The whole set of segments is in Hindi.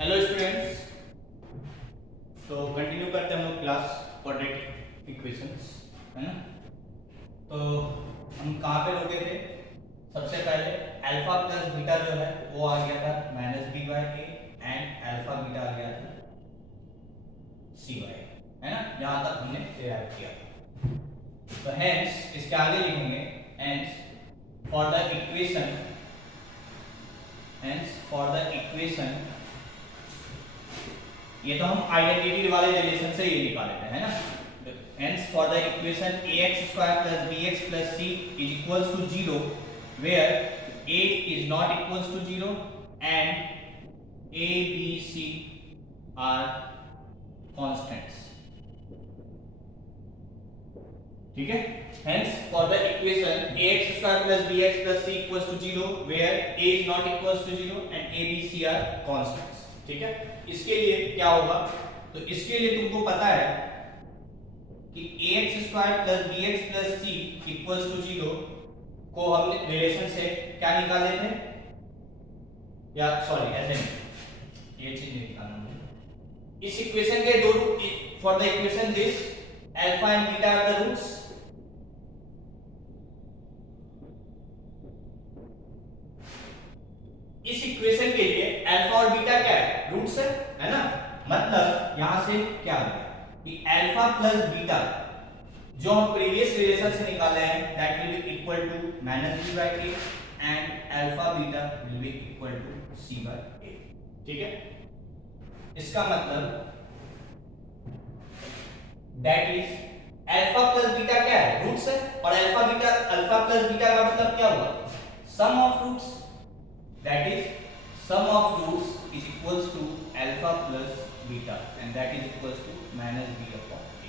Hello students. तो कंटिन्यू करते हैं हम लोग क्लास क्वाड्रेटिक इक्वेशंस, है ना। तो हम कहाँ पे रुके थे? सबसे पहले अल्फा प्लस बीटा जो है वो आ गया था minus B by A and alpha beta आ गया था सी बाई, है ना। यहाँ तक हमने डिराइव किया था। तो हेंस इसके आगे लिखेंगे हेंस फॉर द इक्वेशन ये तो हम आइडेंटिटी वाले रिलेशन से ये निकाले थे, है ना। Hence for the equation ax square plus bx plus c is equals to 0 where a is not equals to 0 and a b c are constants. ठीक है। Hence for the equation ax square plus bx plus c equals to 0 where a is not equals to 0 and a b c are constants. ठीक है। इसके लिए क्या होगा? तो इसके लिए तुमको पता है कि ax square plus bx plus c equals to 0 को हम रिलेशन से क्या निकाले थे, या सॉरी ऐसे नहीं, ये चीज नहीं निकालना मुझे। इस इक्वेशन के दो for the equation this alpha and beta are the roots. इस इक्वेशन के लिए अल्फा और बीटा क्या है? रूट्स है ना। मतलब यहां से क्या आ गया कि अल्फा प्लस बीटा जो हम प्रीवियस रिलेशन से निकाले हैं that will be equal to minus B by A and alpha beta will be equal to C by A. ठीक है। इसका मतलब that is alpha plus beta क्या है? रूट्स है। और अल्फा प्लस बीटा का मतलब क्या हुआ? Sum of roots. That is sum of roots is equals to alpha plus beta and that is equals to minus b upon a।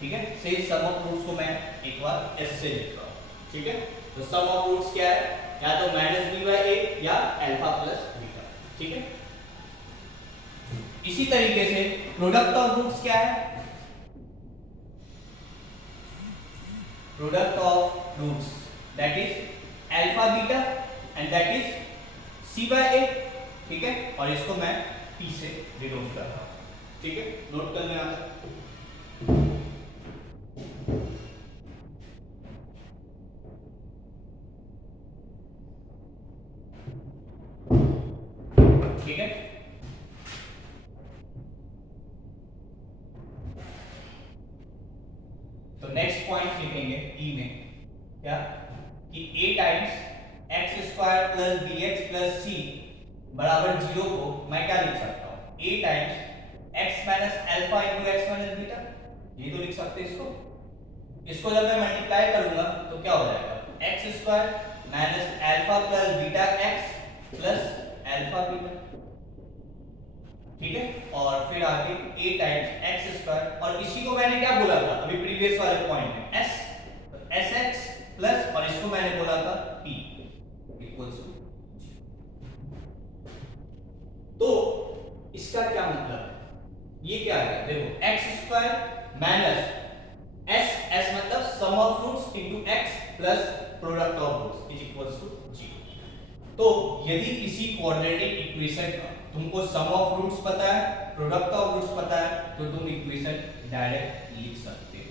ठीक है। से sum of roots को मैं एक बार s से लिख रहा हूँ। ठीक है। तो sum of roots क्या है? या तो minus b by a या alpha plus beta। ठीक है। इसी तरीके से प्रोडक्ट ऑफ रूट्स क्या है? Product of roots that is alpha beta and that is c by a। ठीक है। और इसको मैं p से डिनोट कर रहा हूं। ठीक है। नोट करने आता है। ठीक है। तो नेक्स्ट पॉइंट लिखेंगे e में क्या कि a times x square plus bx plus c बराबर 0 को मैं क्या लिख सकता हूँ? a times x minus alpha into x minus beta. ये तो लिख सकते हैं इसको जब मैं मल्टीप्लाई करूंगा तो क्या हो जाएगा? x square minus alpha plus beta x plus alpha beta. ठीक है। और फिर आगे a टाइम्स x स्क्वायर, और इसी को मैंने क्या बोला था अभी प्रीवियस वाले पॉइंट में? s, तो sx प्लस, और इसको मैंने बोला था p इक्वल्स टू। तो इसका क्या मतलब है? ये क्या है? देखो एक्स स्क्वायर माइनस एस मतलब sum of roots into X plus product of roots is equals to 0। तो यदि किसी क्वाड्रेटिक इक्वेशन का तुमको सम ऑफ रूट्स पता है, प्रोडक्ट ऑफ रूट्स पता है, तो तुम इक्वेशन डायरेक्ट लिख सकते हो।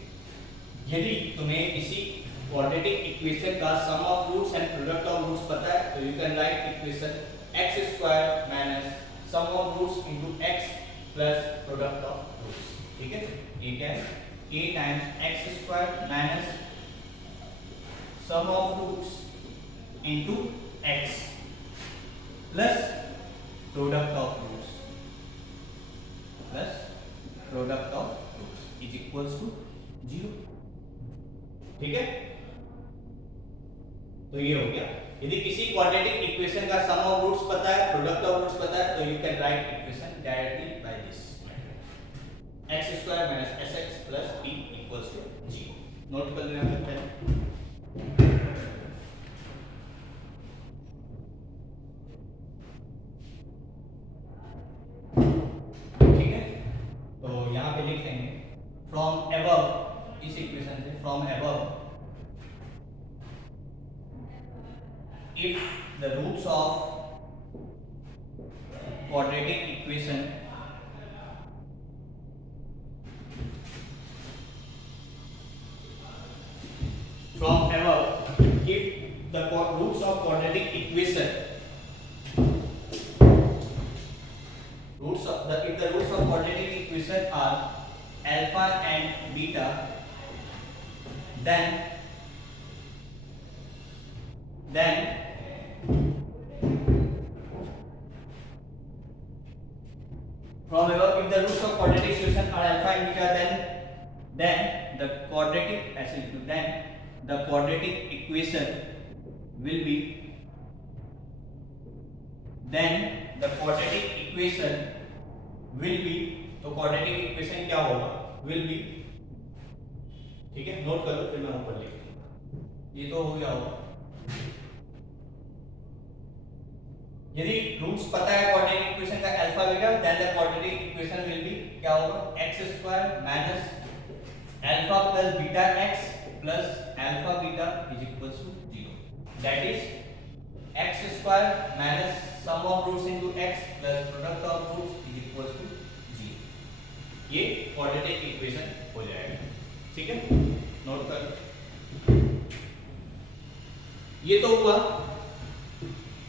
यदि तुम्हें किसी क्वाड्रेटिक इक्वेशन का sum of roots and product of roots पता है तो you can write equation x square minus sum of roots into x plus product of roots. ठीक है। ये क्या है? a times x square minus sum of roots into x plus product of roots is equals to 0। ठीक है। तो ये हो गया। यदि किसी क्वाड्रेटिक इक्वेशन का सम ऑफ रूट्स पता है, प्रोडक्ट ऑफ रूट्स पता है, तो you can write equation directly by this method x square minus sx plus p equals to 0। Note कर लेना पहले। ठीक है। तो यहां पे लिखेंगे फ्रॉम अबव, इस इक्वेशन से from above if the roots of quadratic equation from above, if the roots of quadratic equation if the roots of quadratic equation are alpha and beta, then from above, if the roots of quadratic equation are alpha and beta, then the quadratic equation will be तो quadratic equation क्या होगा, will be, ठीक है, नोट कर लो फिर मैं ऊपर लिख दूंगा, ये तो हो गया होगा। यदि रूट्स पता है quadratic equation का alpha beta, then the quadratic equation will be क्या होगा, x square minus alpha plus beta x plus alpha beta is equal to 0, that is x square minus sum of roots into x plus product of roots is equal to 0। ये quadratic equation हो जाएगा, ठीक है, नोट कर। ये तो हुआ,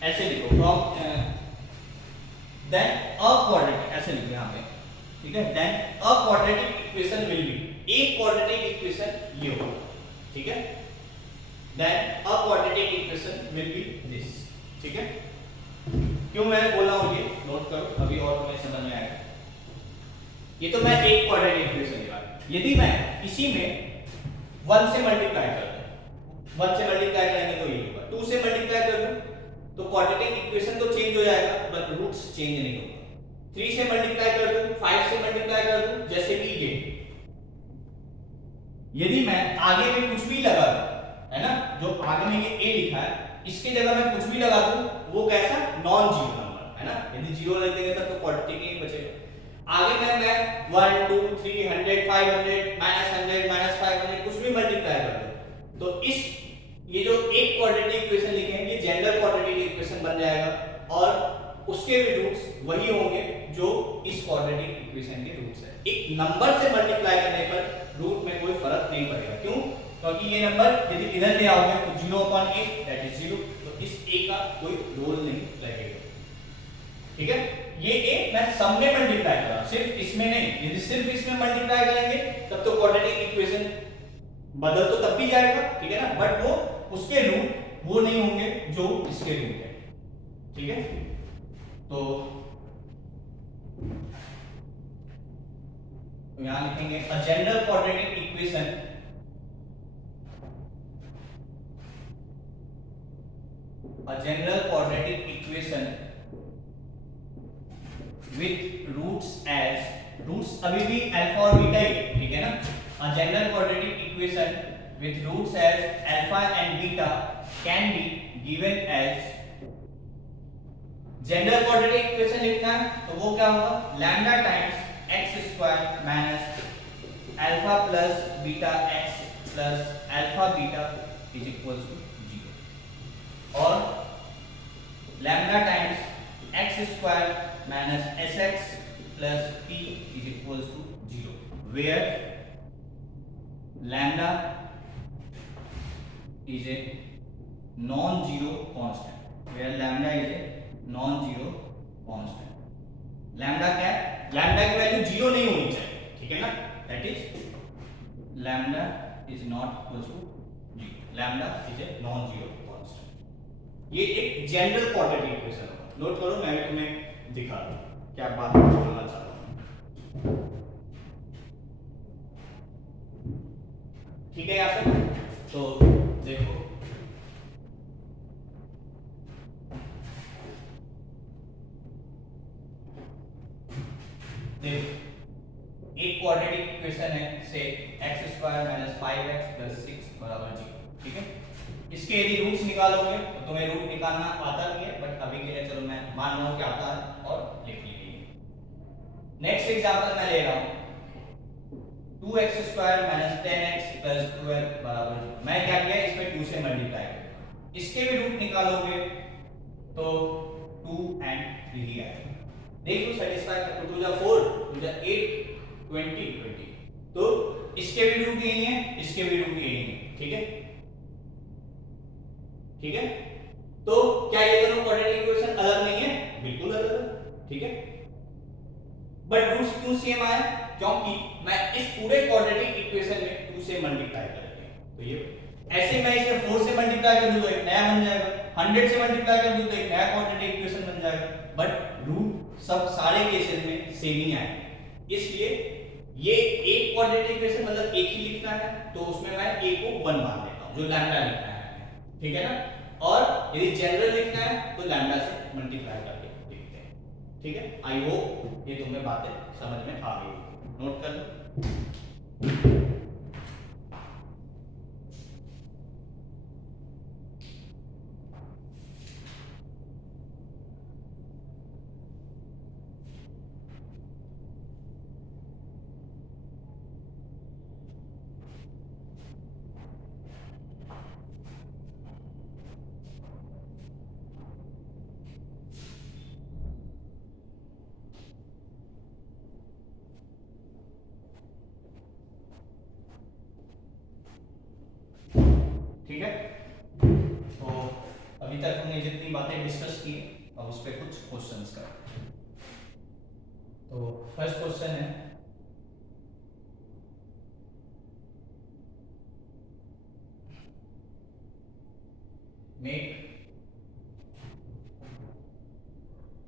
ऐसे लिखो फ्रॉम देन अ क्वाड्रेटिक, ऐसे लिखो यहां पे, ठीक है, then a quadratic equation will be, एक क्वाड्रेटिक इक्वेशन ये होगा, ठीक है, then a quadratic equation will be this, ठीक है। क्यों मैं बोल रहा हूं ये नोट करो, अभी और तुम्हें समझ में आएगा। ये तो मैं एक क्वाड्रेटिक इक्वेशन लिखा, यदि मैं इसी में 1 से मल्टीप्लाई कर दूं, 1 से मल्टीप्लाई करेंगे तो ये होगा, 2 से मल्टीप्लाई कर दूं तो क्वाड्रेटिक इक्वेशन तो चेंज हो जाएगा बट रूट्स चेंज नहीं होगा। 3 से मल्टीप्लाई कर दूं, 5 से मल्टीप्लाई कर दूं, जैसे भी ये, यदि मैं आगे में कुछ भी लगा दूं, है ना, जो आगे में ये a लिखा है इसकी जगह मैं कुछ भी लगा दूं, वो कैसा, नॉन जीरो नंबर, है ना, यदि जीरो लग देंगे तब तो क्वाड्रेटिक ही बचेगा। आगे में मैं 1 2 300 500 -100 -500 कुछ भी मल्टीप्लाई कर दूं, तो इस ये जो एक क्वाड्रेटिक इक्वेशन लिखे हैं ये जनरल क्वाड्रेटिक इक्वेशन बन जाएगा और उसके भी रूट्स वही होंगे जो इस क्वाड्रेटिक इक्वेशन के रूट्स है। एक नंबर से मल्टीप्लाई करने पर रूट में कोई फर्क नहीं पड़ेगा, क्यों, क्योंकि ये नंबर यदि इधर ले आओगे तो 0/a दैट इज 0, तो इस a का कोई रोल नहीं लगेगा, ठीक है। ये a मैं सम में मल्टीप्लाई कर रहा हूं, सिर्फ इसमें नहीं, यदि सिर्फ इसमें मल्टीप्लाई करेंगे तब तो क्वाड्रेटिक इक्वेशन बदल तो तब भी जाएगा, ठीक है ना, बट वो उसके रूट वो नहीं होंगे जो इसके रूट है, ठीक है। तो यहां लिखेंगे a general quadratic equation with roots as, roots अभी भी अल्फा और बीटा ही, ठीक है ना। A general quadratic equation with roots as alpha and beta can be given as, general quadratic equation लिखना है तो वो क्या होगा, lambda times x square minus alpha plus beta x plus alpha beta is equal to 0, और lambda times x square minus sx plus p is equal to 0, where lambda is a non-zero constant, where lambda is a non-zero constant. lambda क्या है, lambda की वैल्यू 0 नहीं होनी चाहिए, ठीक है ना, that is lambda is not equal to 0, lambda is a non-zero constant। ये एक जनरल क्वाड्रेटिक इक्वेशन होगा, नोट करो, मैं भी तुम्हें दिखा दूं क्या बात बोलना चाहता हूं, ठीक है। यहाँ पे तो देखो, एक क्वाड्रेटिक इक्वेशन है से x square minus 5x plus 6 बराबर 0, ठीक है। इसके यदि रूट्स निकालोगे तो तुम्हें रूट निकालना आता नहीं है, बट अभी के लिए चलो मैं मान रहा हूं कि आता है और लिख लीजिए। नेक्स्ट एग्जांपल मैं ले रहा हूं 2x square minus 10x plus 12 बराबर 0। मैं क्या किया, इसमें 2 से मल्टीप्लाई किया, इसके भी रूट निकालोगे तो 2 and 3 आएगा, देख लो सेटिस्फाई कर, 2 जा 4, 2 जा 8, 20 20। तो इसके भी रूट यही है, इसके भी रूट यही है, ठीक है ठीक है। तो क्या ये दोनों क्वाड्रेटिक इक्वेशन अलग नहीं है? बिल्कुल अलग है, ठीक है। बट रूट्स क्यों सेम आए? क्योंकि मैं इस पूरे क्वाड्रेटिक इक्वेशन में 2 से मल्टीप्लाई कर दिया, तो ये ऐसे मैं इसे 4 से मल्टीप्लाई कर दूं तो एक नया बन जाएगा, 100 से मल्टीप्लाई कर दूं तो एक नया क्वाड्रेटिक इक्वेशन बन जाएगा। बट रूट सब सारे केसेस में सेम ही आएंगे, इसलिए ये एक क्वाड्रेटिक इक्वेशन मतलब एक ही लिखना है, तो उसमें मैं a को 1 मान लेता हूं, जो लैम्डा लिखना है, ठीक है ना। और यदि जनरल लिखना है तो लैम्डा से मल्टीप्लाई करके लिखते हैं, ठीक है। आई होप ये तुम्हें बातें समझ में आ गई, नोट कर लो। ठीक है, तो अभी तक हमने जितनी बातें डिस्कस की अब उस पर कुछ क्वेश्चंस करें। तो फर्स्ट क्वेश्चन है, मेक,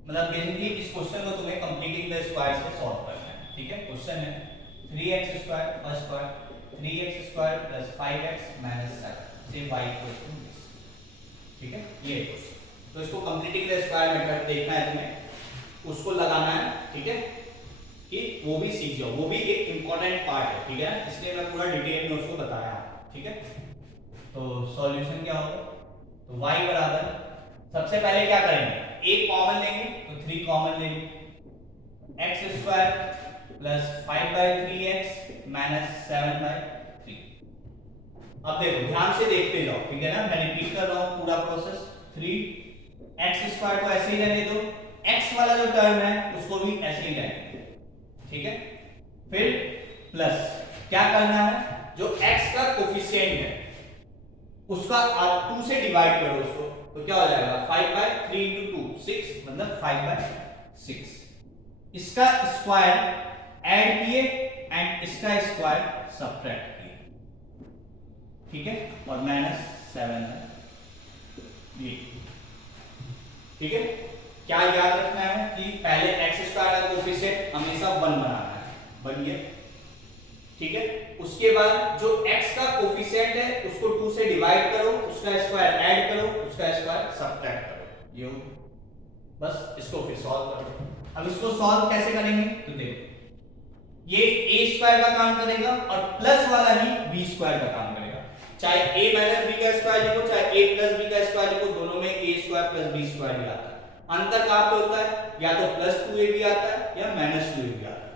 मतलब बेसिकली इस क्वेश्चन को तुम्हें कंप्लीटिंग द स्क्वायर से सॉल्व करना है, ठीक है। क्वेश्चन है 3x square first part 3x square plus 5x minus 7 से y इक्वल टू दिस, ठीक है। ये क्वेश्चन, तो इसको कंप्लीटिंग द स्क्वायर मेथड देखना है तुम्हें, उसको लगाना है, ठीक है, कि वो भी सीख जाओ, वो भी एक इंपॉर्टेंट पार्ट है, ठीक है, इसलिए मैं पूरा डिटेल में उसको बताया, ठीक है। तो सॉल्यूशन क्या होगा, तो y बराबर, सबसे पहले क्या करेंगे, एक कॉमन लेंगे तो 3 कॉमन लेंगे, x square plus 5/3x minus 7/3। अब देखो ध्यान से देखते जाओ, ठीक है ना, मैं रिपीट कर रहा हूं पूरा प्रोसेस। 3x स्क्वायर को ऐसे ही रहने दो, x वाला जो टर्म है उसको भी ऐसे ही रहने दो, ठीक है। फिर प्लस क्या करना है, जो x का कोफिशिएंट है उसका आप 2 से डिवाइड करो उसको, तो क्या हो जाएगा 5/3 × 2 6, मतलब 5/6। इसका स्क्वायर ऐड किए एंड इसका स्क्वायर सब्ट्रैक्ट किए, ठीक है, और माइनस 7 है ये, ठीक है। क्या याद रखना है कि पहले x स्क्वायर का कोफिशिएंट हमेशा 1 बनाना है, बन गया, ठीक है। उसके बाद जो x का कोफिशिएंट है उसको 2 से डिवाइड करो, उसका स्क्वायर ऐड करो, उसका स्क्वायर सब्ट्रैक्ट करो, ये बस इसको फिर सॉल्व करो। अब इसको सॉल्व कैसे करेंगे, तो देखो ये a स्क्वायर का काम करेगा और प्लस वाला ही b स्क्वायर का काम करेगा, चाहे a माइनस b का स्क्वायर लिखो चाहे a प्लस b का स्क्वायर लिखो, दोनों में a square plus b square ही आता है। अंतर कहां पे होता है, या तो प्लस 2ab आता है या माइनस 2ab आता है,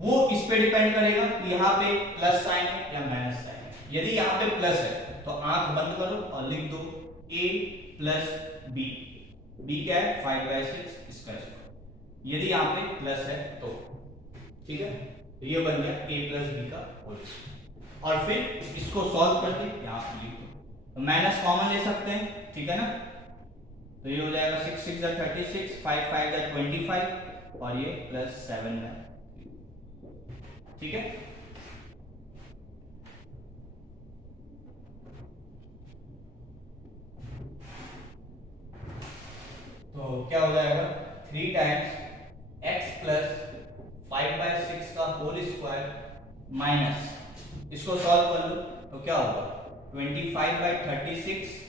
वो इस पे डिपेंड करेगा कि यहाँ पे प्लस साइन है या माइनस साइन है। यदि यहाँ पे प्लस है तो आंख बंद करो और लिख दो a प्लस b, b क्या है 5/6 इसका स्क्वायर, यदि यहाँ पे प्लस है तो, ठीक है, तो ये बन गया a प्लस b का होल स्क्वायर। और फिर इसको सॉल्व करके यहाँ पे लिख दो, तो माइनस कॉमन ले सकते हैं, ठीक है ना, तो ये हो जाएगा 6 6 36 5 5 25 और ये प्लस 7 है, ठीक है। तो क्या हो जाएगा 3 टाइम्स x प्लस 5/6 का होल स्क्वायर माइनस, इसको सॉल्व कर लो तो क्या होगा 25/36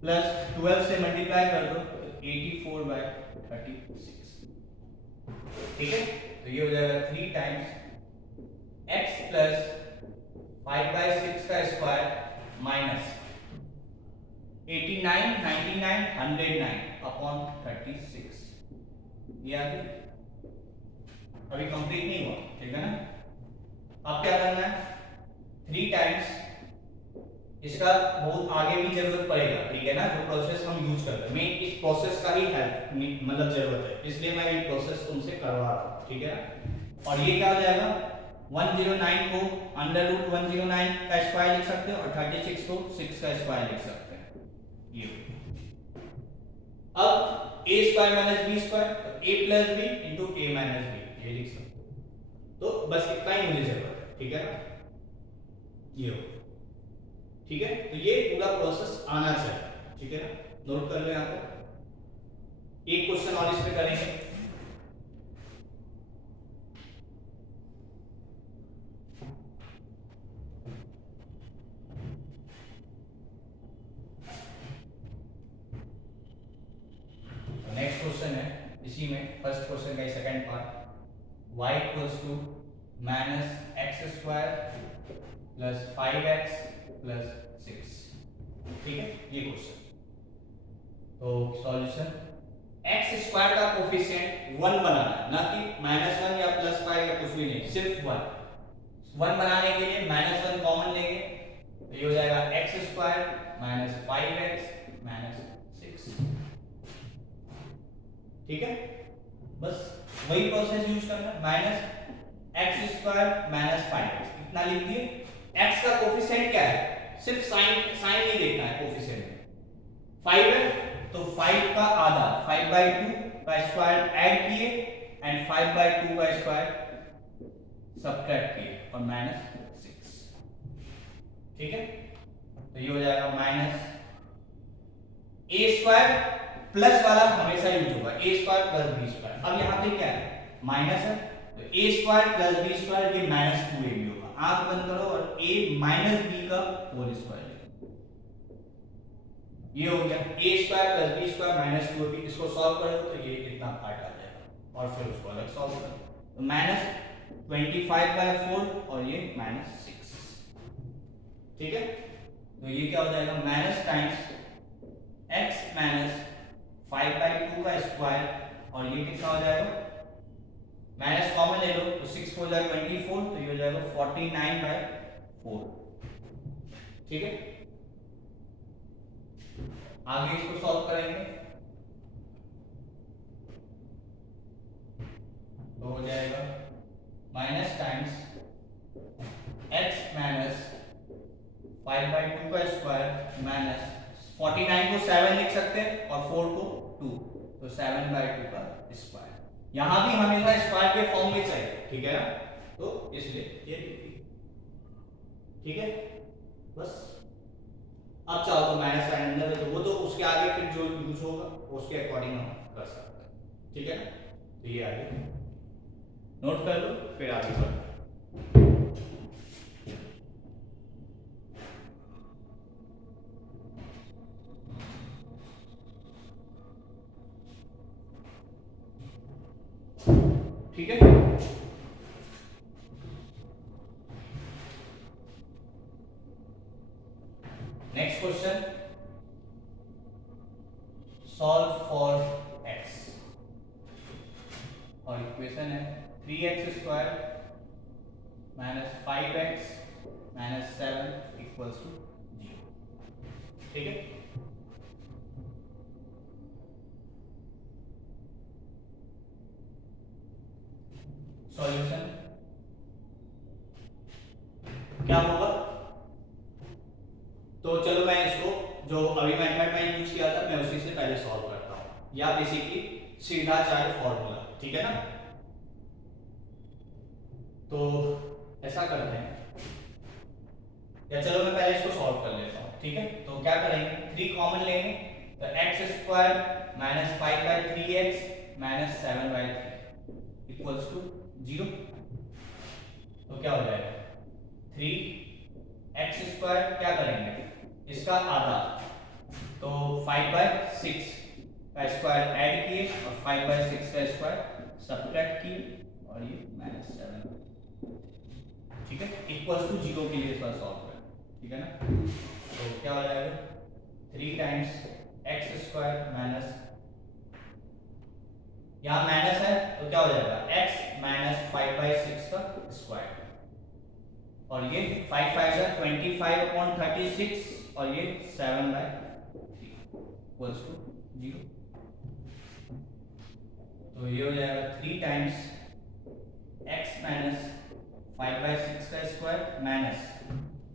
प्लस 12 से मल्टीप्लाई कर दो तो 84/36, ठीक है। तो ये हो जाएगा 3 टाइम्स x प्लस 5/6 का स्क्वायर माइनस 89 99 109 अपॉन 36, ये आ गया। अभी कंप्लीट नहीं हुआ, ठीक है ना। अब क्या करना है 3 टाइम्स इसका बहुत आगे भी जरूरत पड़ेगा, ठीक है ना, जो प्रोसेस हम यूज करते हैं, मैं इस प्रोसेस का ही हेल्प मतलब जरूरत है, इसलिए मैं ये प्रोसेस तुमसे करवा रहा हूँ, ठीक है ना। और ये क्या हो जाएगा, 109 को अंडर रूट 109 का स्क्वायर लिख सकते हो और 36 को 6 का स्क्वायर लिख सकते हैं। ये अब a square minus B square, तो a plus B into A minus B, ये लिख सकते हो। तो बस इतना ही मुझे जरूरत है, ठीक है ना, ये हो, ठीक है। तो ये पूरा प्रोसेस आना चाहिए, ठीक है ना, नोट कर लो यहाँ पे। एक क्वेश्चन और इस पे करेंगे। नेक्स्ट क्वेश्चन है इसी में, फर्स्ट क्वेश्चन का ही second part, y equals to minus X square plus 5x plus 6, ठीक है, ये क्वेश्चन। तो सॉल्यूशन, एक्स स्क्वायर का कोफिशिएंट 1 बनाना, ना कि -1 या +5 या कुछ भी नहीं, सिर्फ 1 बनाने के लिए -1 कॉमन लेंगे, तो ये हो जाएगा x square minus 5x minus 6, ठीक है। बस वही प्रोसेस यूज करना, minus X square minus 5x इतना लिख दिए। x का कोफिशिएंट क्या है, सिर्फ साइन साइन नहीं देखना है, कोफिशिएंट में 5 है तो 5 का आधा 5/2 का स्क्वायर ऐड किए एंड 5/2 का स्क्वायर सब्ट्रैक्ट किए और -6, ठीक है। तो ये हो जाएगा माइनस ए स्क्वायर, प्लस वाला हमेशा यूज होगा, A square plus B square. अब यहाँ पे क्या है, माइनस है, तो A square plus B square, ये -2ab होगा, आंख बंद करो और a माइनस बी का होल स्क्वायर, ये हो गया A square plus B square minus 2ab। इसको सॉल्व करो तो ये इतना पार्ट आ जाएगा और फिर उसको अलग सॉल्व करो, तो -25/4 और ये -6, ठीक है। तो ये क्या हो जाएगा, माइनस टाइम्स x माइनस 5/2 का स्क्वायर, और ये कितना हो जाएगा, माइनस कॉमन ले लो तो 6 हो जाएगा 24, तो ये हो जाएगा 49/4, ठीक है। आगे इसको सॉल्व करेंगे तो हो जाएगा माइनस टाइम्स x माइनस 5/2 का स्क्वायर माइनस 49 को 7 लिख सकते हैं और 4 को 2, तो 7/2 का स्क्वायर। यहां भी हमेशा स्क्वायर के फॉर्म में चाहिए, ठीक है ना, तो इसलिए ये ठीक है। बस अब चाहो तो माइनस साइन अंदर है, तो वो तो उसके आगे फिर जो यूज होगा उसके अकॉर्डिंग हम कर सकते हैं, ठीक है ना। तो ये आगे नोट कर लो, फिर आगे बढ़ो। ठीक है, next question, solve for x, और इक्वेशन है 3x square minus 5x minus 7 equals to 0, ठीक है। सॉल्यूशन क्या होगा, तो चलो मैं इसको जो अभी मेथड में यूज किया था मैं उसी से पहले सॉल्व करता हूं, या बेसिकली सीधा चाहे फॉर्मूला, ठीक है ना। तो ऐसा करते हैं, या चलो मैं पहले इसको सॉल्व कर लेता हूं, ठीक है। तो क्या करेंगे, 3 कॉमन लेंगे, तो x square minus 5/3x minus 7/3 equals to 0, तो क्या हो जाएगा 3x स्क्वायर, क्या करेंगे इसका आधा, तो 5/6 का स्क्वायर ऐड किए और 5/6 का स्क्वायर सब्ट्रैक्ट किए और ये -7, ठीक है, इक्वल्स टू 0 के लिए इसका सॉल्व करें, ठीक है ना। तो क्या हो जाएगा 3 टाइम्स x स्क्वायर माइनस, यहाँ माइनस है तो क्या हो जाएगा x माइनस 5/6 का स्क्वायर, और ये 5 5 जा 25/36 और ये 7/3 इक्वल्स टू 0। तो ये हो जाएगा 3 टाइम्स x माइनस 5/6 का स्क्वायर माइनस,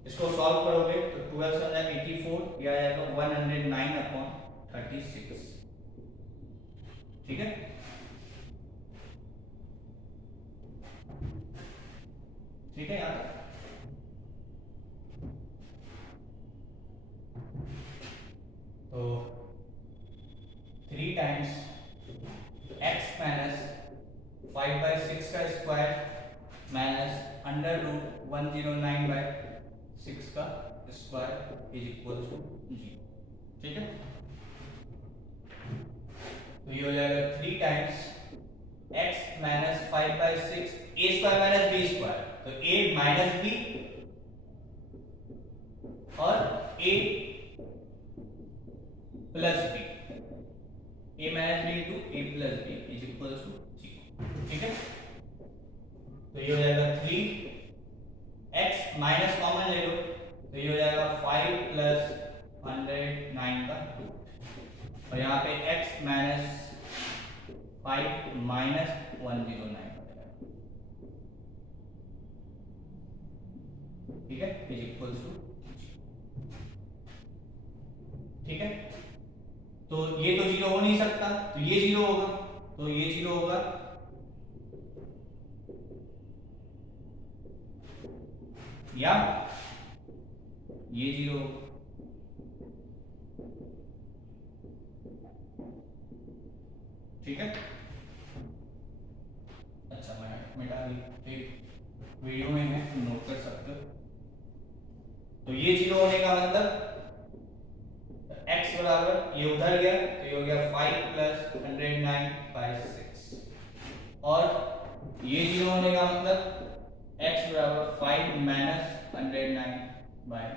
इसको सॉल्व करोगे तो 12 से 84, यह आएगा 109/36। ठीक है, ठीक है यार। तो 3 टाइम्स x माइनस 5/6 का स्क्वायर माइनस √109/6 का स्क्वायर इज इक्वल टू 0। ठीक है, तो ये हो जाएगा 3 times x minus 5/6 a square minus b square, तो a माइनस b और a plus b, a minus b into a plus b is equal to 0। ठीक है, तो ये हो जाएगा 3x माइनस कॉमन ले लो, तो ये हो जाएगा 5 प्लस 109 का रूट, और यहाँ पे x माइनस 5 माइनस 109। ठीक है, इज इक्वल टू, ठीक है। तो ये तो 0 हो नहीं सकता, तो ये 0 होगा, तो ये 0 होगा, या ये 0 होगा। ठीक है, अच्छा मैं मिटा दी, वीडियो में है, नोट कर सकते हो। तो ये 0 होने का मतलब x बराबर ये उधर गया, तो ये हो गया 5 प्लस 109/6, और ये 0 होने का मतलब x बराबर 5 माइनस 109/6।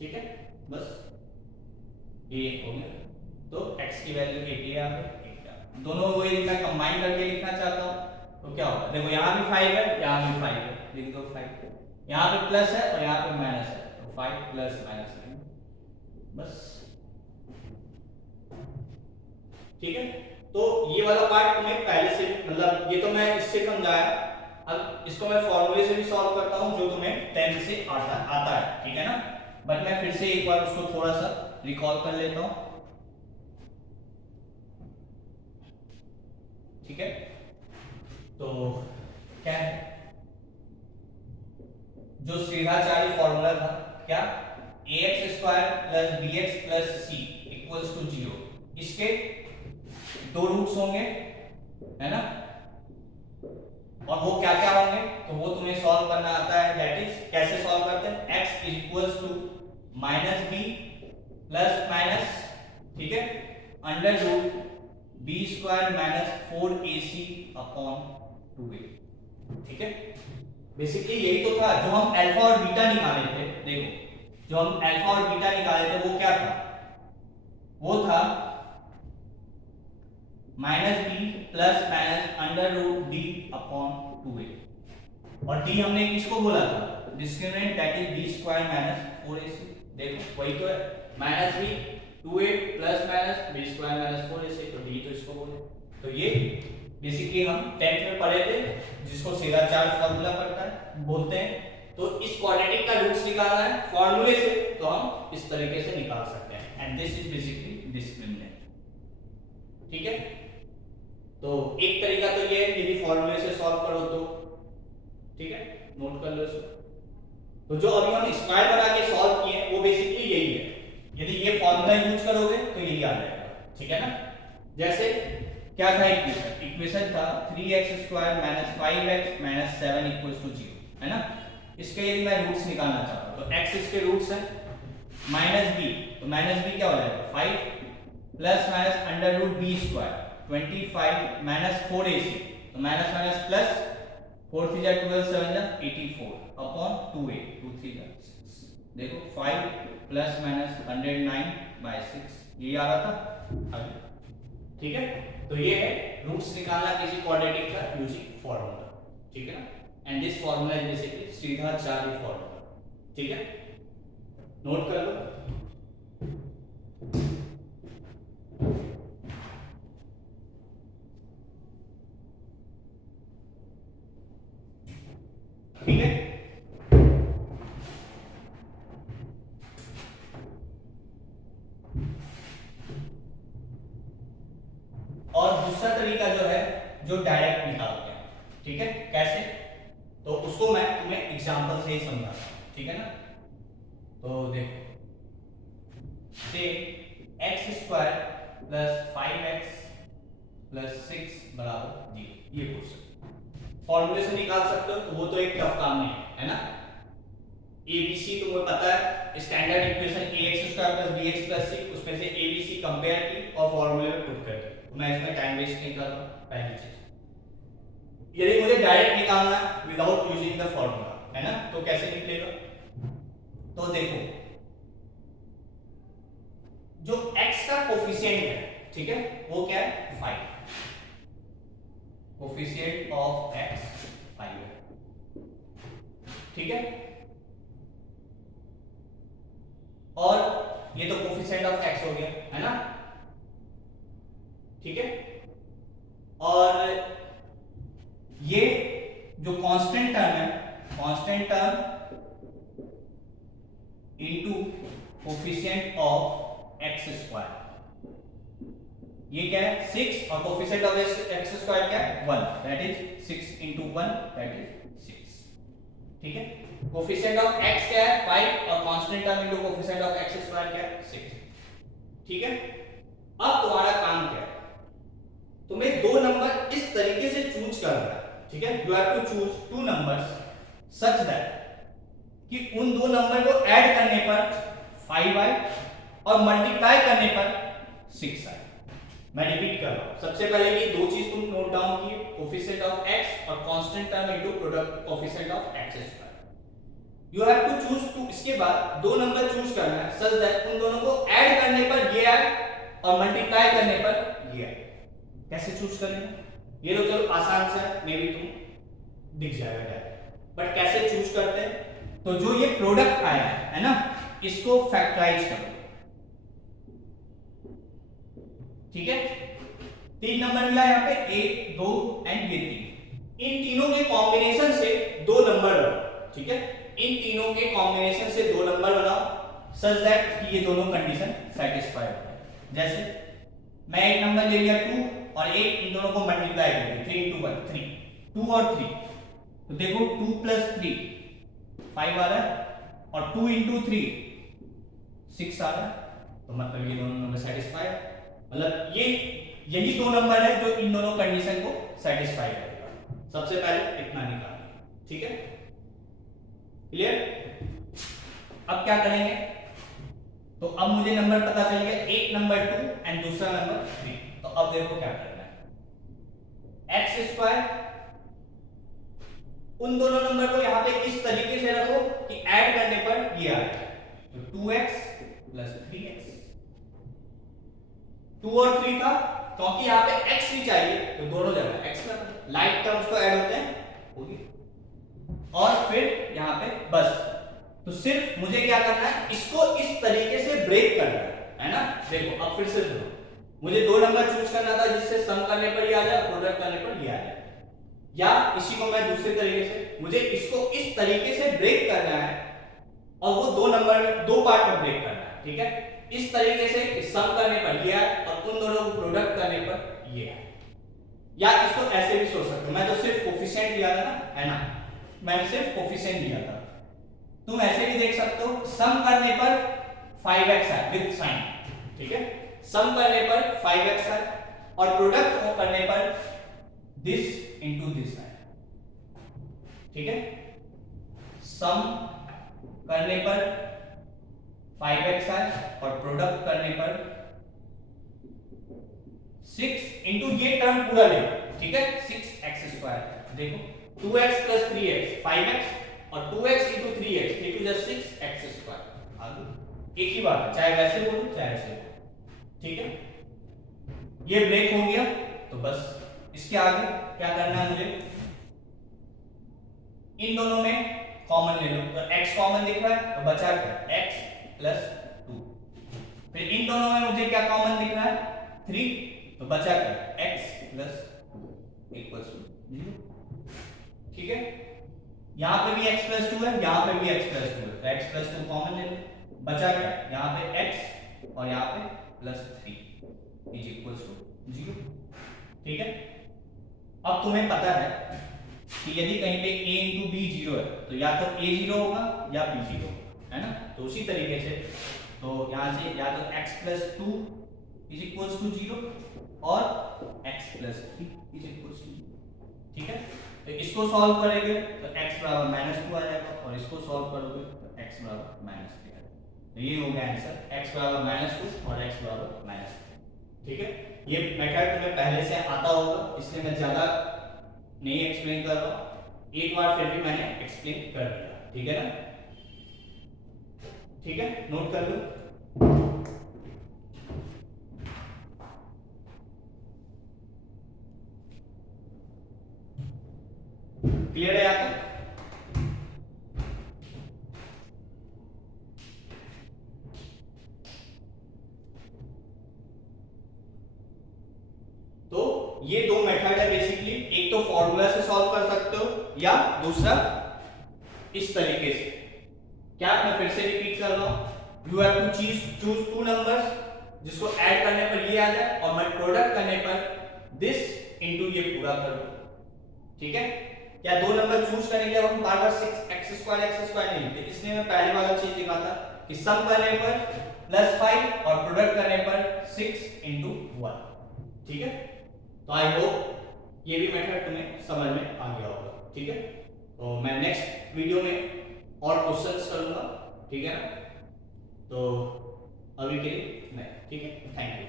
ठीक है, बस ये हो गया। तो x की वैल्यू 80 आ गई। दोनों को यदि मैं कंबाइन करके लिखना चाहता हूं तो क्या होगा, देखो यहाँ भी 5 है, यहाँ भी 5 है, लिख दो 5, यहाँ पे प्लस है और यहाँ पे माइनस है, 5 प्लस माइनस, बस। ठीक है, तो ये वाला पार्ट तुम्हें पहले से, मतलब ये तो मैं इससे समझाया, अब इसको मैं फॉर्मूले से भी सॉल्व करता हूं जो तुम्हें 10th से आता है। ठीक है ना, बट मैं फिर से एक बार उसको थोड़ा सा रिकॉल कर लेता हूं। ठीक है, तो क्या है, जो सीधाचारी फॉर्मूला था क्या, ax square plus bx plus c equals to 0, इसके दो रूट्स होंगे, है ना, और वो क्या क्या होंगे, तो वो तुम्हें सॉल्व करना आता है। दैट इज कैसे सॉल्व करते हैं, x equals to minus b plus minus, ठीक है, under root b square minus 4ac upon 2a। ठीक है, बेसिकली यही तो था जो हम अल्फा और बीटा निकाले थे। देखो जो हम अल्फा और बीटा निकाले थे वो क्या था, वो था minus B plus minus under root D upon 2a, और डी हमने किसको बोला था, discriminant, that is B square minus 4ac। देखो वही तो है, minus B 2a plus minus B square minus 4ac, तो डी तो इसको बोले। तो ये बेसिकली हम 10th में पढ़े थे, जिसको सीधाचार फॉर्मूला पढ़ता है बोलते हैं। तो इस क्वाड्रेटिक का रूट्स निकालना है फॉर्मूले से, तो हम इस तरीके से निकाल सकते हैं, and this is basically discriminant. ठीक है, तो एक तरीका तो ये है, यदि फॉर्मूले से सॉल्व करो तो, ठीक है, नोट कर लो इसको। तो जो अभी हम स्क्वायर बना के सॉल्व किए वो बेसिकली यही है, यदि ये फॉर्मूला यूज करोगे तो यही आ जाएगा। ठीक है ना, जैसे क्या था इक्वेशन था 3x square minus 5x minus 7 equals to 0, है ना। इसके यदि मैं रूट्स निकालना चाहता हूं तो x इसके रूट्स है, माइनस b, तो माइनस b क्या हो जाएगा 5 plus minus under root b square 25 minus 4ac, तो माइनस माइनस प्लस 4 3 जा 12 7 जा 84 अपॉन 2a 2 3 जा 6। देखो 5 प्लस माइनस 109/6 ये आ रहा था अभी। ठीक है, तो ये है रूट्स निकालना किसी क्वाड्रेटिक का यूजिंग फॉर्मूला। ठीक है ना, and this formula is basically Shridharacharya formula. ठीक है, नोट कर लो। ठीक है, और दूसरा तरीका जो है जो डायरेक्ट निकालते हैं। ठीक है, कैसे, तो उसको मैं तुम्हें एग्जांपल से ही समझाता हूं। ठीक है ना, तो देखो, से x² प्लस 5x प्लस 6 बराबर 0, ये क्वेश्चन फॉर्मूले से निकाल सकते हो, तो वो तो एक टफ काम नहीं है ना। एबीसी तुम्हें पता है, standard equation ax² plus bx plus c, उसमें से एबीसी कंपेयर की और फॉर्मूले में पुट कर दी। तो मैं इसमें टाइम वेस्ट नहीं कर रहा हूं। पहली चीज, यदि मुझे डायरेक्ट निकालना विदाउट यूजिंग द फॉर्मूला, है ना, तो कैसे निकलेगा, तो देखो, जो x का कोफिशिएंट है, ठीक है, वो क्या है, 5। कोफिशिएंट ऑफ x 5 है। ठीक है, और ये तो कोफिशिएंट ऑफ x हो गया, है ना। ठीक है, और ये जो कांस्टेंट टर्म है, constant term into coefficient of x², ये क्या है, 6, और कोफिशिएंट ऑफ x² क्या है, 1, that is 6 into 1, that is 6। ठीक है, कोफिशिएंट ऑफ x क्या है, 5, और constant term into coefficient of x² क्या है, 6। ठीक है, अब तुम्हारा काम क्या है, तुम्हें दो नंबर इस तरीके से चूज करना है। ठीक है, you have to choose two numbers such that कि उन दो नंबर को ऐड करने पर 5 आए और मल्टीप्लाई करने पर 6 आए। मैं रिपीट कर रहा हूं, सबसे पहले ये दो चीज तुम नोट डाउन कीजिए, कोफिशिएंट ऑफ x और constant term into product coefficient of x²। You have to choose two, इसके बाद दो नंबर चूज करना है सच दैट उन दोनों को ऐड करने पर ये आए और मल्टीप्लाई करने पर ये आए। कैसे चूज करेंगे, ये तो चलो आसान से है, मे बी तुम दिख जाएगा डायरेक्ट, बट कैसे चूज करते हैं, तो जो ये प्रोडक्ट आया है ना, इसको फैक्टराइज करो। ठीक है, 3 नंबर मिला यहाँ पे, 1 2 एंड ये 3, इन तीनों के कॉम्बिनेशन से दो नंबर बनाओ। ठीक है, इन तीनों के कॉम्बिनेशन से दो नंबर बनाओ सच दैट कि ये दोनों कंडीशन सेटिस्फाई हो जाए। जैसे मैं एक नंबर ले लिया 2 और एक, इन दोनों को मल्टीप्लाई कर दिया, 3 into 1 3, 2 और 3, तो देखो 2 + 3 5 आ रहा है, और 2 into 3 6 आ रहा है, तो मतलब ये दोनों नंबर सेटिस्फाई है। मतलब ये यही दो नंबर है जो इन दोनों कंडीशन को सेटिस्फाई करेगा। सबसे पहले इतना निकालना। ठीक है, क्लियर। अब क्या करेंगे, तो अब मुझे नंबर पता चल गया, एक नंबर 2 एंड दूसरा नंबर 3। तो अब देखो क्या करना है, x², उन दोनों नंबर को यहां पे इस तरीके से रखो कि ऐड करने पर ये आ जाए, तो 2x + 3x। 2 और 3 था, क्योंकि यहाँ पे x भी चाहिए तो दोनों जगह x लगा, लाइक टर्म्स तो ऐड होते हैं, होगी, और फिर यहाँ पे बस, तो सिर्फ मुझे क्या करना है, इसको इस तरीके से ब्रेक करना है ना। देखो अब फिर से सुनो, मुझे दो नंबर चूज करना था जिससे सम करने पर ये आ जाए, प्रोडक्ट करने पर ये आ जाए, या इसी को मैं दूसरे तरीके से, मुझे इसको इस तरीके से ब्रेक करना है और वो दो नंबर में, दो पार्ट में ब्रेक करना है। ठीक है, इस तरीके से सम करने पर ये आए और उन दोनों को प्रोडक्ट करने पर ये आए, या इसको ऐसे भी सोच सकते हो, मैं तो सिर्फ कोफिशिएंट लिया था ना, है ना, मैंने सिर्फ कोफिशिएंट लिया था, तुम ऐसे भी देख सकते हो, सम करने पर 5x है विद साइन। ठीक है, सम करने पर 5x है और प्रोडक्ट को करने पर दिस इनटू दिस है। ठीक है, सम करने पर 5x है और प्रोडक्ट करने पर 6 इनटू ये टर्म पूरा ले। ठीक है, 6x², देखो 2x + 3x 5x और 2x into 3x 3 to 6x²। आगे एक ही बात है, चाहे वैसे बोलो चाहे ऐसे बोलो। ठीक है, ये ब्रेक हो गया, तो बस इसके आगे क्या करना है मुझे, इन दोनों में कॉमन ले लो, तो x कॉमन दिख रहा है तो बचा क्या x प्लस 2। फिर इन दोनों में मुझे क्या कॉमन दिख रहा है 3, तो बचा क्या x प्लस 2 इक्वल्स टू 0। ठीक है, यहाँ पे भी x प्लस 2 है, यहाँ पे भी x प्लस 2 है, तो x प्लस 2 कॉमन ले लो, बचा क्या यहाँ पे x और यहाँ पे प्लस 3 इज इक्वल्स टू 0। ठीक है, अब तुम्हें पता है कि यदि कहीं पे a इंटू बी 0 है तो या तो a 0 होगा या b 0 होगा, है ना। तो उसी तरीके से तो यहाँ से या तो x plus 2 is equals to 0 और x plus 3 is equals to 0। ठीक है, तो इसको सॉल्व करेंगे तो x बराबर -2 आ जाएगा और इसको सॉल्व करोगे तो x बराबर -3 आएगा। तो ये हो गया आंसर, x बराबर -2 और x बराबर -3। ठीक है, ये मेथड तुम्हें पहले से आता होगा इसलिए मैं ज्यादा नहीं एक्सप्लेन कर रहा हूं, एक बार फिर भी मैंने एक्सप्लेन कर दिया। ठीक है ना, ठीक है, नोट कर लो। क्लियर है यहाँ तक? तो ये दो मेथड है बेसिकली, एक तो फॉर्मूला से सॉल्व कर सकते हो या दूसरा इस तरीके से। क्या मैं फिर से रिपीट कर रहा हूं, you have to choose two numbers जिसको ऐड करने पर ये आ जाए और मैं प्रोडक्ट करने पर दिस इनटू ये पूरा कर दूं। ठीक है, क्या दो नंबर चूज करने के अब हम बार-बार 6x² नहीं लिखते, इसलिए मैं पहले वाला चीज लिखा था कि सम करने पर +5 और प्रोडक्ट करने पर 6 × 1। ठीक है, तो आई होप ये भी मेथड तुम्हें समझ में आ गया होगा। ठीक है, तो मैं नेक्स्ट वीडियो में और क्वेश्चंस करूंगा। ठीक है ना, तो अभी के लिए नहीं। ठीक है, थैंक यू।